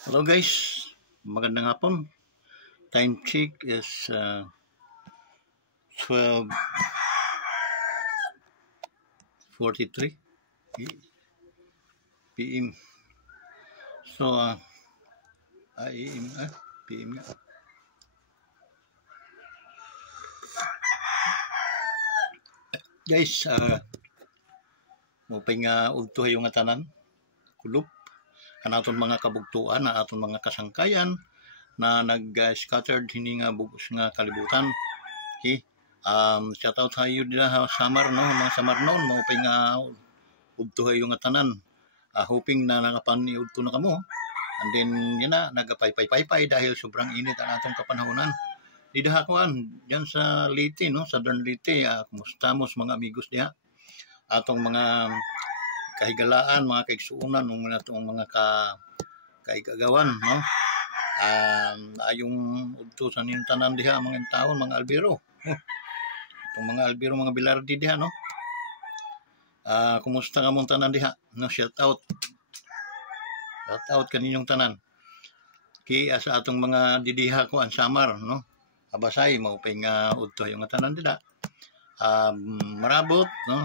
Hello guys, magandang hapon. Time check is 12:43 p.m. So, AM, PM nga. Guys, mupay nga udto yung tanan, kulop, kanaton mga kabugtuan, na aton mga kasangkayan, na nag-scattered hini nga bugos nga kalibutan. Okay? Shout out hayo dila samar no, mga samar noon, mupay nga udto yung tanan. Hoping na nakapani udto na kamo. And then, yun na, nagapay-pay-pay dahil sobrang init ang atong kapanahonan. Di dahakuan, dyan sa Leyte, no? Southern Leyte, kumusta mo mga amigos diha? Atong mga kahigalaan, mga kaigsuunan, atong mga kaigagawan, no? Ayong udtusan yung tanan diha, mga taon, mga albiro. Itong mga albiro, mga bilardi diha, no? Kumusta ka mong tanan diha? No, shout out kaninyong tanan. Kaya sa atong mga didiha ko ang samar, no? Abasay, maupay nga udto yung tanan dida. Marabot, no?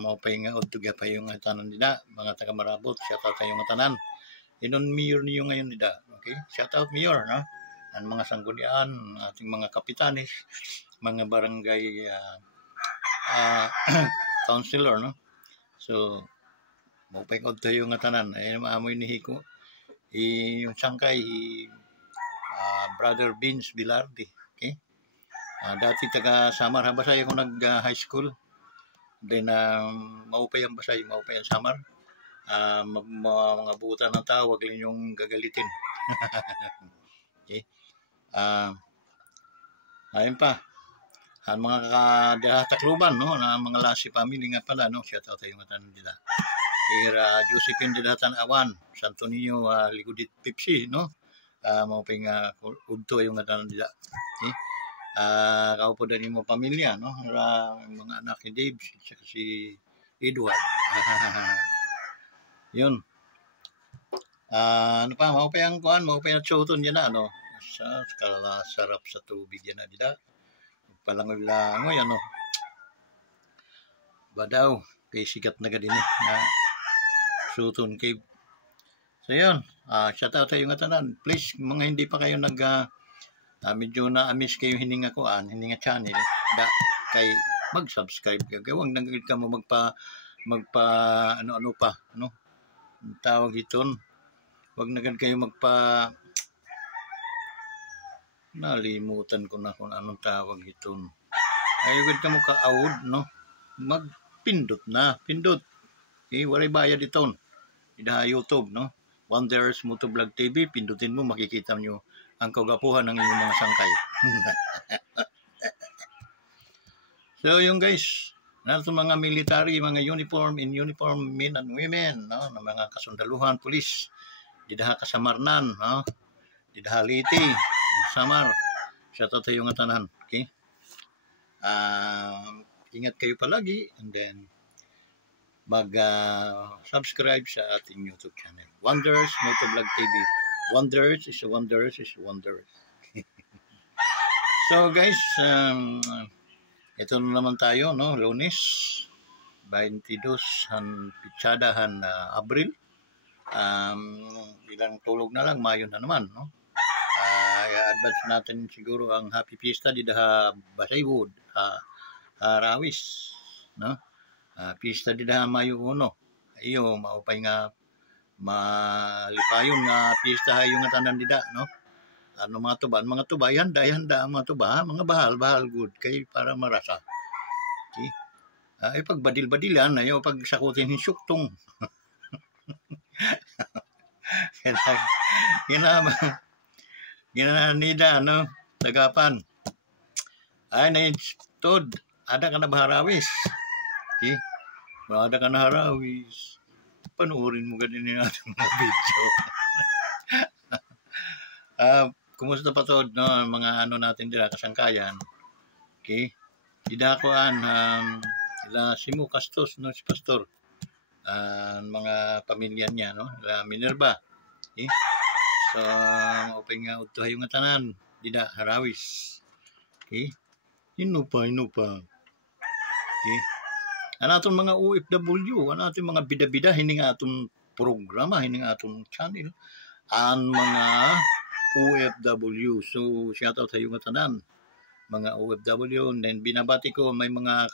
Maupay nga udto pa yung tanan dida. Mga taga Marabot, shout out yung tanan. Inon mayor niyo ngayon dida. Okay? Shout out mayor, no? Ang mga sanggunian, ating mga kapitanes, mga barangay councilor, no? So, maupay nga udto yung tanan. Maamoy ni Hiko. Yung sangkay, Brother Vince Bilardi. Okay? Dati taga Samar Habasay ako nag-high school. Then, maupay ang Basay, maupay ang Samar. Mga buta ng tao, wag lang yung gagalitin. Okay? Ayun pa. Ang mga takluban, no? Na mga Lasi family nga pala, no? Shout out tayo nga tanong nila. Kira Josephine Dilatan Awan, Santo Niño, Ligudit Pepsi, no? Maupay nga udto yung tanan nila. Okay? Kaupo din mo pamilya, no? Mga anak ni Dave, si Edward. Yun. Ano pa, maupay ang kuan, maupay ang tsuton yan na, ano? Sarap sa tubig yan na dila. Palangoy-langoy, ano? Badaw, kay sikat na gadini, na suton kay. So yun, shout out tayo nga tanan. Please, mga hindi pa kayo medyo na-amiss kayo hininga channel, kay mag-subscribe ka. Huwag nang ka mo magpa ano pa, no? Tawag iton. Huwag na kayo nalimutan ko na kung anong tawag iton. Ayun ka mo ka-awod, no? Magpindot na, pindot. Okay, walay bayad iton. Ida YouTube, no? Wonders Motovlog TV, pindutin mo, makikita nyo ang kagapuhan ng inyong mga sangkay. So, yung guys, nato mga military, mga uniform men and women, no? Na mga kasundaluhan, pulis, didaha kasamarnan, no? Didaha Leyte, Samar, shout out tayo nga tanan, okay? Ingat kayo palagi, and then mag-subscribe sa ating YouTube channel. Wonders Motovlog TV. Wonders is wonders. So guys, ito na naman tayo, no? Lunes, 22 Pitsadahan Abril. Ilang tulog na lang, Mayo na naman, no? I-advance natin siguro ang Happy Fiesta di daha Basaywood, Rawis, no? Pista di daha Mayo 1. Ayo, maupay nga malipayon nga pista hayo nga tanan dida, no? Ano mga tuba, handa mga tuba, mga bahal good kay para marasa. Okay? Pag badil-badilan, ayo pag sakutin yung syuktong. Ginanida, no? Tagapan. Ay, na-tod. Ada ka na baharawis. Okay? Ada ka na harawis. Panuorin mo ganyan natin mga video. Kumusta pa to, no? Mga ano natin dila, kasangkayan. Okay? Didakuan, sila Castos, no? Si Pastor. Mga pamilya niya, no? Minerva. Okay? So, maupay nga utuhay yung tanan. Dida, harawis. Okay? Ino pa. Okay? Ano atong mga OFW, ano atong mga bida-bida, hindi nga atong programa, hindi nga atong channel, ang mga OFW. So, shout out sa yung tanan, mga OFW. And then, binabati ko, may mga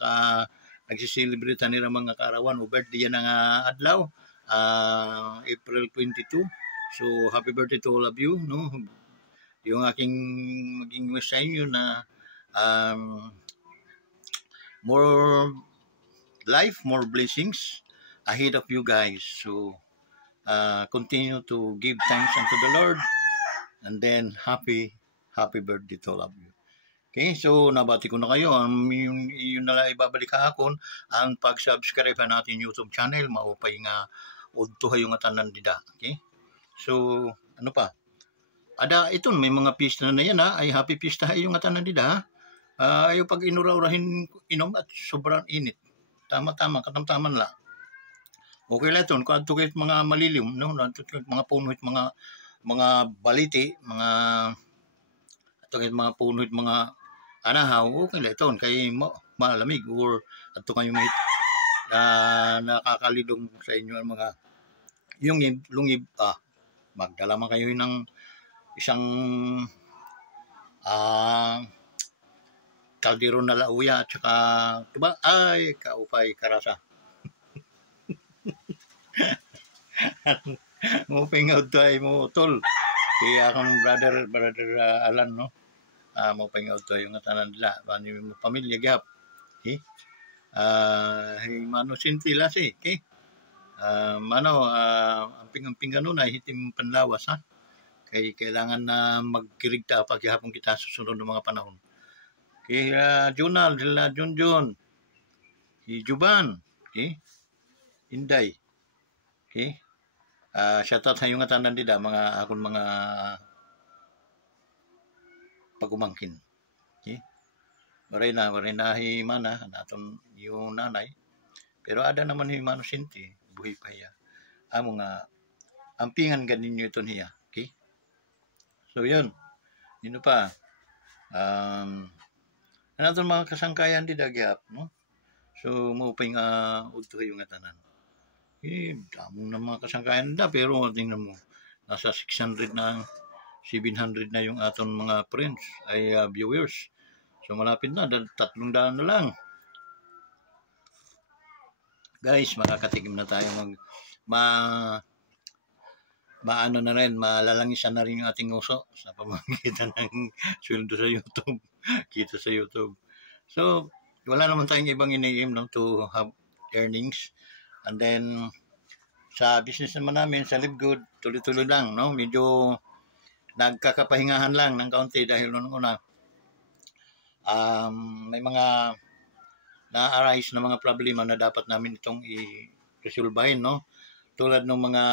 nagsiselebrate nila mga kaarawan o birthday yan ng adlaw, April 22. So, happy birthday to all of you. No? Yung aking maging wish sa inyo na more life, more blessings ahead of you guys. So, continue to give thanks unto the Lord. And then, happy birthday to all of you. Okay, so nabati ko na kayo. Yun na lang ibabalik kahapon ang pag-subscribe natin YouTube channel. Maupay nga udto yung tanan dida. Okay, so ano pa? Ada ito, may mga pista na yan ay happy pista yung tanan dida. Ayaw pag inura-urahin inom at sobrang init. Tama-tama, katamtaman la. Okay lang ito, kung ito mga malilim, no? Mga punuhit, mga baliti, mga punuhit, mga anahaw, okay lang ito, kay malamig, or ito kayo may nakakalidong sa inyo ang mga yung lungib, magdala man kayo ng isang kaldero na lauya at saka diba, ay kaupay karasa. Mupay nga utay mo tol. Kaya akong brother Alan, no? Mupay nga utay yung tanan nila. Bani mo pamilya gap. Okay? Mano sintila si. Okay? Amping-amping ano na hitim panlawas, ha? Kaya kailangan na magkirigta paghihapon kita susunod ng mga panahon. Okay, Junal, Junjun, si Juban, okay, Inday, okay, shoutout sa yung tanan dida, mga akong mga pagumangkin, okay, waray na himana, naton yung nanay, pero ada naman himano sinti, buhay pa hiya, mga ampingan ganin nyo ito niya, okay, so yun, yun pa, ano itong mga kasangkayan di dagyap, no? So, maupay nga udto yung tanan. Damong na mga kasangkayan na, pero tingnan mo, nasa 600 na, 700 na yung aton mga friends, ay viewers. So, malapit na, 300 na lang. Guys, makakatigim na tayo maano na rin, malalangisan na rin yung ating uso sa pamamagitan ng sweldo sa YouTube. Kita sa YouTube. So, wala naman tayong ibang iniim, no, to have earnings. And then, sa business naman namin, sa Live Good, tuloy-tuloy lang, no? Medyo nagkakapahingahan lang ng kaunti dahil noong una, may mga na-arise na mga problema na dapat namin itong i-resolvehin, no? Tulad ng mga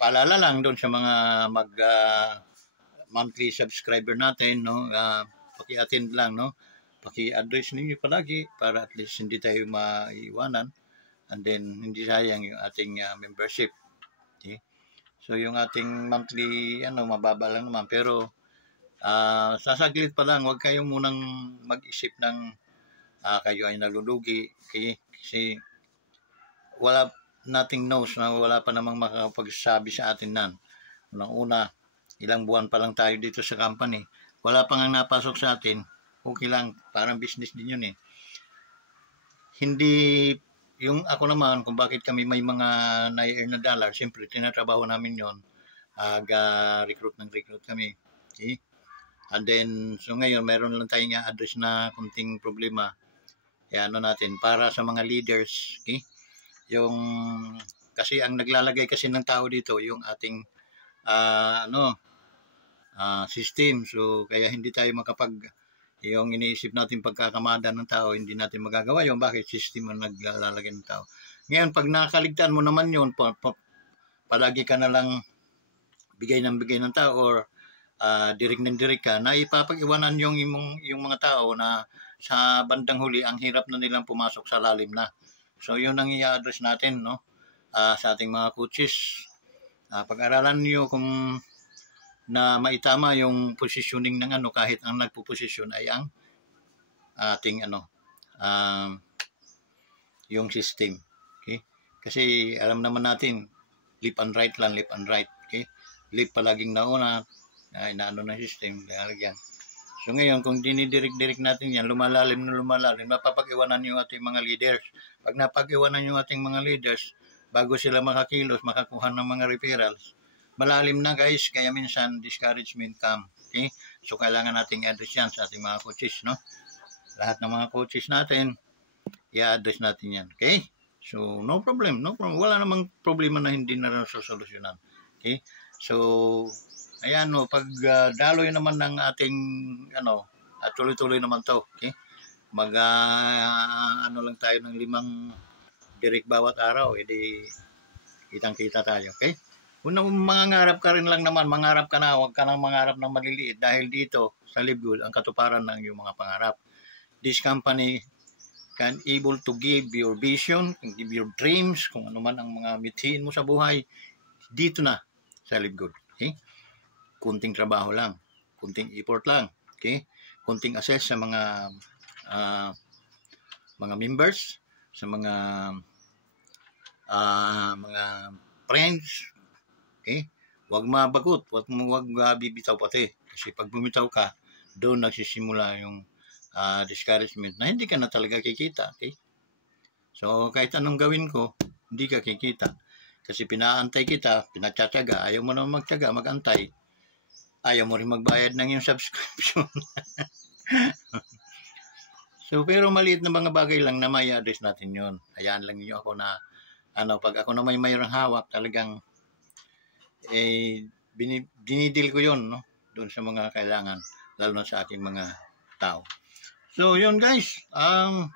paalala lang doon sa mga monthly subscriber natin, no? Paki-attend lang, no? Paki-address ninyo palagi para at least hindi tayo maiiwanan, and then hindi sayang yung ating membership. Okay? So yung ating monthly mababa lang naman, pero sasaglit pa lang, huwag kayong munang mag-isip ng kayo ay nalulugi, okay? Kasi nothing knows na wala pa namang makakapagsabi sa atin nan. Unang-una, ilang buwan pa lang tayo dito sa company. Wala pang ang napasok sa atin, okay lang, parang business din yun eh. Hindi, yung ako naman, kung bakit kami may mga na-earn na dollar, siyempre, tinatrabaho namin yon, recruit kami. Okay? And then, so ngayon, meron lang tayong address na kunting problema. Kaya natin, para sa mga leaders, okay? Yung, kasi ang naglalagay kasi ng tao dito, yung ating, system. So, kaya hindi tayo yung iniisip natin pagkakamada ng tao, hindi natin magagawa yung bakit system ang naglalagay ng tao. Ngayon, pag nakaligtaan mo naman yun, palagi ka na lang bigay ng tao or direct ka, na ipapag-iwanan yung mga tao na sa bandang huli, ang hirap na nilang pumasok sa lalim na. So, yun ang i-address natin, no? Sa ating mga coaches. Pag-aralan niyo kung na maitama yung positioning ng ano, kahit ang nagpo-position ay ang ating ano, yung system. Okay? Kasi alam naman natin, left and right lang, left and right. Okay? Left palaging nauna, ay naano ng system, lalagyan. So ngayon, kung dinidirik-dirik natin yan, lumalalim na lumalalim, mapapag-iwanan yung ating mga leaders. Pag napag-iwanan yung ating mga leaders, bago sila makakilos, makakuha ng mga referrals, malalim na guys, kaya minsan discouragement come. Okay? So kailangan nating i-address yan sa ating mga coaches, no? Lahat ng mga coaches natin, i-address natin yan. Okay? So no problem, no problem. Wala namang problema na hindi na sosolusyonan. Okay? So ayan, no, pag daloy naman ng ating ano, at tuloy-tuloy naman to, okay? Ano lang tayo ng 5 direct bawat araw, edi kitang-kita tayo, okay? Kung mangangarap ka rin lang naman, mangarap ka na, huwag ka nang mangarap ng maliliit dahil dito sa LiveGood ang katuparan ng iyong mga pangarap. This company can able to give your vision, can give your dreams, kung ano man ang mga mithiin mo sa buhay, dito na sa LiveGood, okay? Kunting trabaho lang, kunting effort lang, okay? Kunting access sa mga members, sa mga friends, okay? Huwag mabagot, huwag bibitaw pati. Kasi pag bumitaw ka, doon nagsisimula yung discouragement na hindi ka na talaga kikita, okay? So kahit anong gawin ko, hindi ka kikita. Kasi pinaantay kita, pinatiyatyaga, ayaw mo naman magtiyaga, magantay, ayaw mo rin magbayad ng yung subscription. So, pero maliit na mga bagay lang na may address natin yun. Hayaan lang niyo ako na, pag ako na may mayroong hawak, talagang, dinidil ko yun, no? Doon sa mga kailangan, lalo na sa ating mga tao. So, yun guys, ano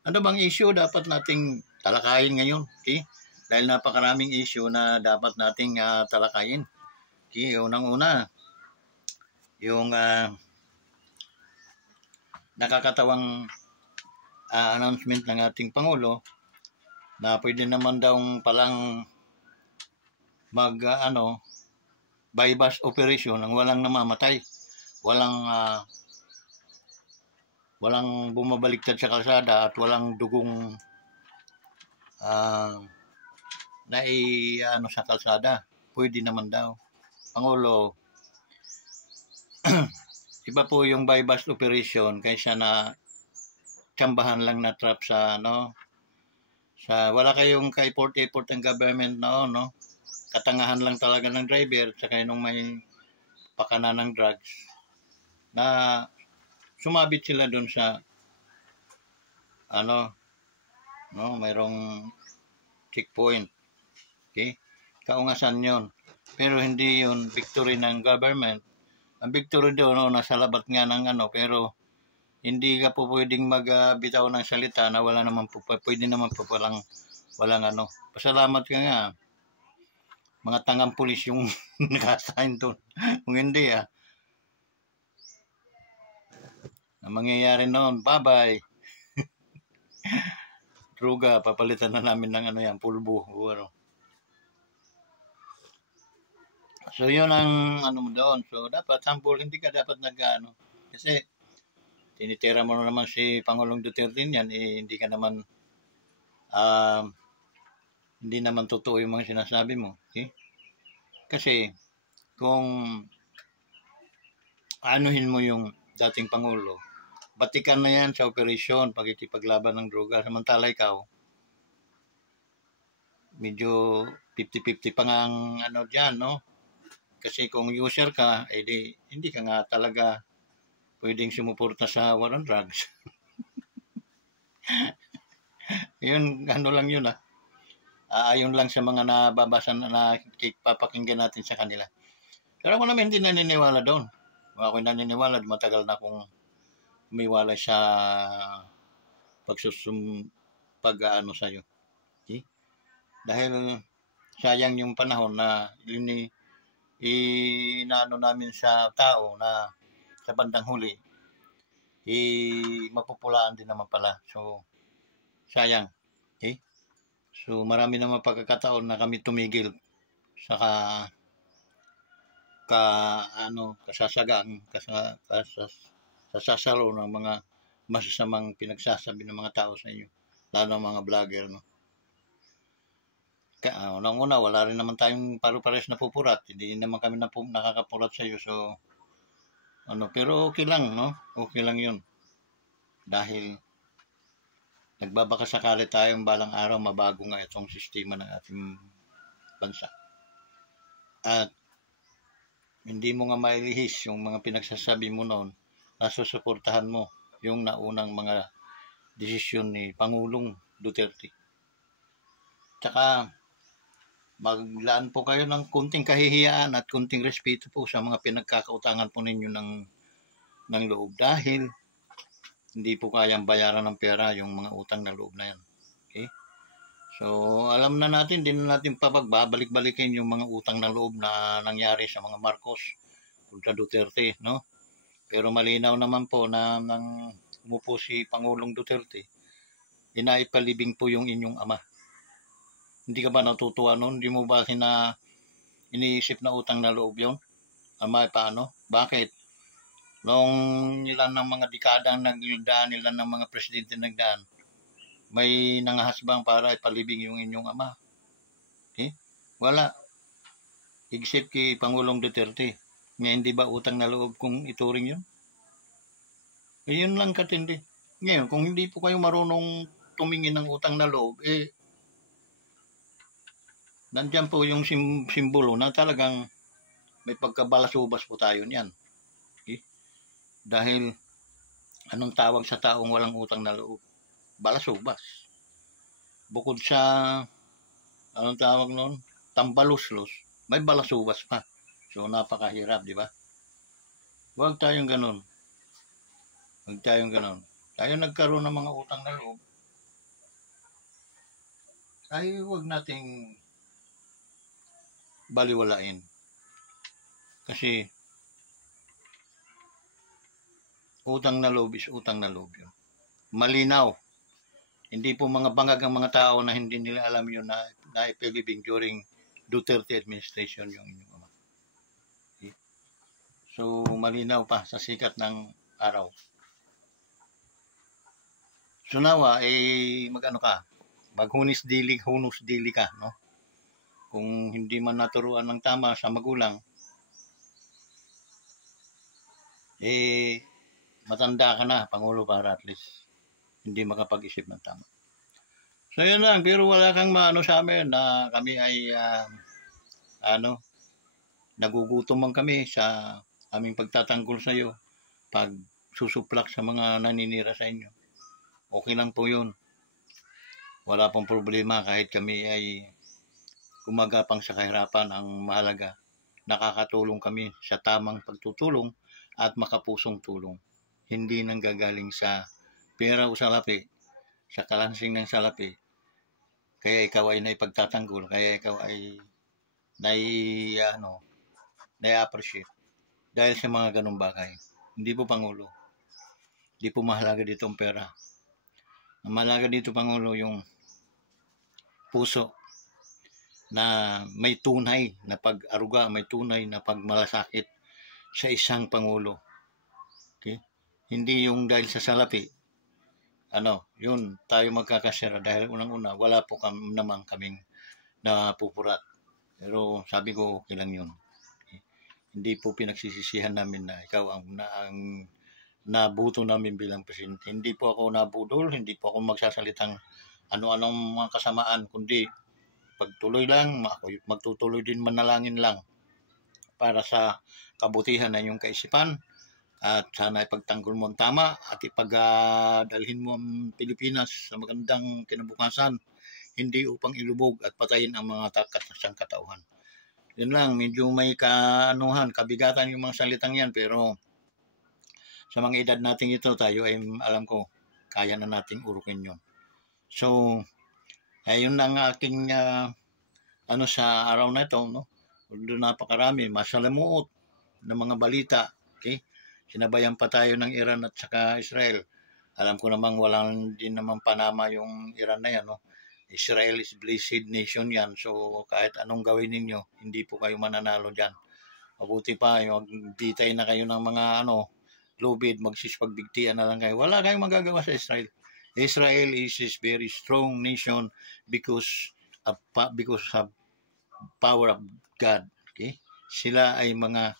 bang issue dapat nating talakayin ngayon? Okay? Dahil napakaraming issue na dapat nating talakayin. Okay, unang-una, yung nakakatawang announcement ng ating Pangulo na pwede naman daw palang bypass operation ng walang namamatay, walang bumabaliktad sa kalsada at walang dugong sa kalsada. Pwede naman daw. Pangulo, iba po yung bypass operation kaysa na tsambahan lang na trap sa wala kayong ka-effort ang government no? Katangahan lang talaga ng driver saka nung may pakana ng drugs na sumabit sila doon sa mayroong checkpoint. Okay? Kaungasan yon. Pero hindi yun victory ng government. Ang victory doon, nasa labat nga ng pero hindi ka po pwedeng magbitaw ng salita na wala naman po, pwede naman po walang pasalamat ka nga. Mga tangang pulis yung nakasign doon. Kung hindi ang mangyayari noon, bye-bye. Druga, papalitan na namin ng pulbo. So, yun ang mo doon. So, dapat, sample, hindi ka dapat kasi, tinitira mo naman si Pangulong Duterte yan, hindi ka naman, hindi naman totoo yung mga sinasabi mo. Okay? Kasi, kung anuhin mo yung dating Pangulo, batikan na yan sa operasyon, pagkikipaglaban ng droga, samantala ikaw, medyo 50-50 pa nga ang dyan, no? Kasi kung user ka, hindi ka nga talaga pwedeng sumuporta sa war on drugs. Yun, lang yun ayon lang sa mga nababasa na papakinggan natin sa kanila. Pero ako naman hindi naniniwala doon. Ako naniniwala, matagal na akong umiwala sa sa'yo. Okay? Dahil sayang yung panahon na namin sa tao na sa bandang huli mapupulaan din naman pala. So sayang. Okay? So marami naman pagkakataon na kami tumigil saka kasasagaan, kasasalo ng mga masasamang pinagsasabi ng mga tao sa inyo, lalo ng mga vlogger, no? Unang-una, wala rin naman tayong paru-pares na pupurat, hindi naman kami nakakapurat sa iyo, so pero okay lang, no? Okay lang yun, dahil nagbabaka sakali tayong balang araw mabago nga itong sistema ng ating bansa. At hindi mo nga mailihis yung mga pinagsasabi mo noon na susuportahan mo yung naunang mga desisyon ni Pangulong Duterte. Tsaka maglaan po kayo ng kunting kahihiyaan at kunting respeto po sa mga pinagkakautangan po ninyo ng loob, dahil hindi po kayang bayaran ng pera yung mga utang na loob na yan. Okay? So, alam na natin, din natin pagbabalik-balikin yung mga utang na loob na nangyari sa mga Marcos, ultra Duterte, no? Pero malinaw naman po na nang umupo si Pangulong Duterte, inaipalibing po yung inyong ama. Hindi ka ba natutuwa noon? Hindi mo ba iniisip na utang na loob yun? Ama, paano? Bakit? Noong ilan ng mga dekada ang nagdaan, ilan ng mga presidente nagdaan, may nangahasbang para ipalibing yung inyong ama. Okay? Wala. Except kay Pangulong Duterte. Ngayon, hindi ba utang na loob kung ituring yun? Yun lang katindi. Ngayon, kung hindi po kayo marunong tumingin ng utang na loob, nandyan po yung simbolo na talagang may pagkabalasubas po tayo niyan. Okay? Dahil, anong tawag sa taong walang utang na loob? Balasubas. Bukod sa, anong tawag noon? Tambaluslos. May balasubas pa. So, napakahirap, di ba? Huwag tayong ganun. Huwag tayong ganun. Tayo nagkaroon ng mga utang na loob. Ay, huwag nating baliwalain. Kasi, utang na loob is utang na loob yun. Malinaw. Hindi po mga bangag ang mga tao na hindi nila alam yun na ipilibing during Duterte administration yung inyong ama. Okay? So, malinaw pa sa sikat ng araw. So, nawa, maghunos dili ka, no? Kung hindi man naturuan ng tama sa magulang, matanda ka na, Pangulo, para at least hindi makapag-isip ng tama. So, yun lang. Pero wala kang maano sa amin na kami ay, nagugutom man kami sa aming pagtatanggol sa iyo, pag susuplak sa mga naninira sa inyo. Okay lang po yun. Wala pong problema kahit kami ay gumagapang sa kahirapan. Ang mahalaga, nakakatulong kami sa tamang pagtutulong at makapusong tulong. Hindi nanggagaling sa pera o salapi, sa kalansing ng salapi, kaya ikaw ay naipagtatanggol, kaya ikaw ay nai-appreciate dahil sa mga ganung bagay. Hindi po, Pangulo. Hindi po mahalaga dito ang pera. Ang mahalaga dito, Pangulo, yung puso na may tunay na pag-aruga, may tunay na pagmalasakit sa isang Pangulo. Okay? Hindi yung dahil sa salapi, yun, tayo magkakasira dahil unang-una, wala po naman kaming napupurat. Pero sabi ko, okay lang yun. Okay? Hindi po pinagsisisihan namin na ikaw ang nabuto namin bilang presidente. Hindi po ako nabudol, hindi po ako magsasalitang ano-anong mga kasamaan, kundi pagtuloy lang, magtutuloy din, manalangin lang para sa kabutihan ng iyong kaisipan. At sana ipagtanggol mo ang tama at ipagadalhin mo ang Pilipinas sa magandang kinabukasan, hindi upang ilubog at patayin ang mga sangkatauhan. Yun lang, medyo may kabigatan yung mga salitang yan, pero sa mga edad natin ito, tayo ay alam ko, kaya na nating urukin yun. So, ayun lang aking sa araw na ito, no? Although napakarami, masalamuot ng mga balita, okay? Sinabayan pa tayo ng Iran at saka Israel. Alam ko namang walang din naman Panama yung Iran na yan, no? Israel is blessed nation yan. So, kahit anong gawin ninyo, hindi po kayo mananalo dyan. Mabuti pa, yung ditay na kayo ng mga lubid, magsipagbigtian na lang kayo. Wala kayong magagawa sa Israel. Israel is a very strong nation because of power of God. Okay? Sila ay mga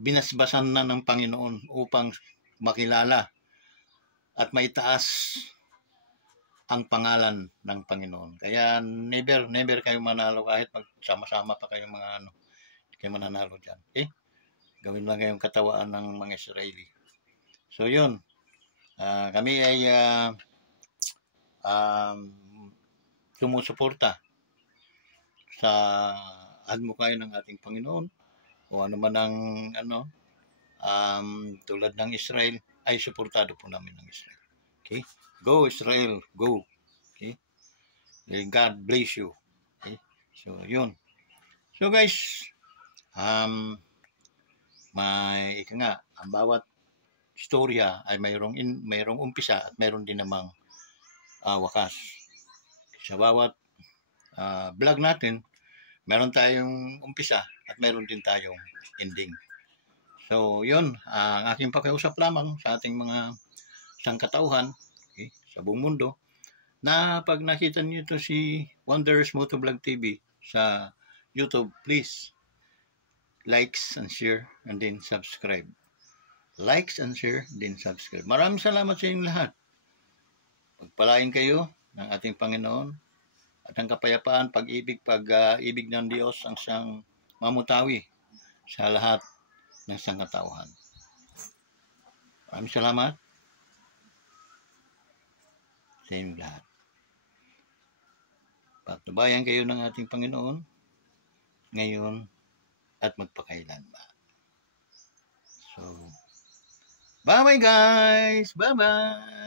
binasbasan na ng Panginoon upang makilala at maitaas ang pangalan ng Panginoon. Kaya never kayo manalo kahit magsama-sama pa kayo mga kayo mananalo dyan. Okay? Gawin lang kayong katawaan ng mga Israeli. So yun, kami ay sumusuporta sa admukay ng ating Panginoon o ano man ang tulad ng Israel ay suportado po namin ng Israel. Okay? Go Israel, go. Okay? God bless you. Okay? So yun. So guys, may ang bawat istorya ay mayroong umpisa at mayroon din namang wakas. Sa bawat vlog natin, meron tayong umpisa at meron din tayong ending. So, yun, ang aking pakiusap lamang sa ating mga sangkatauhan, okay, sa buong mundo, na pag nakita niyo ito si Wonders Motovlog TV sa YouTube, please likes and share and then subscribe. Likes and share, then subscribe. Maraming salamat sa inyong lahat. Pagpalain kayo ng ating Panginoon at ang kapayapaan, pag-ibig ng Diyos ang siyang mamutawi sa lahat ng sangkatauhan. Maraming salamat sa inyong lahat. Patubayan kayo ng ating Panginoon ngayon at magpakailanman. So, bye-bye guys! Bye-bye!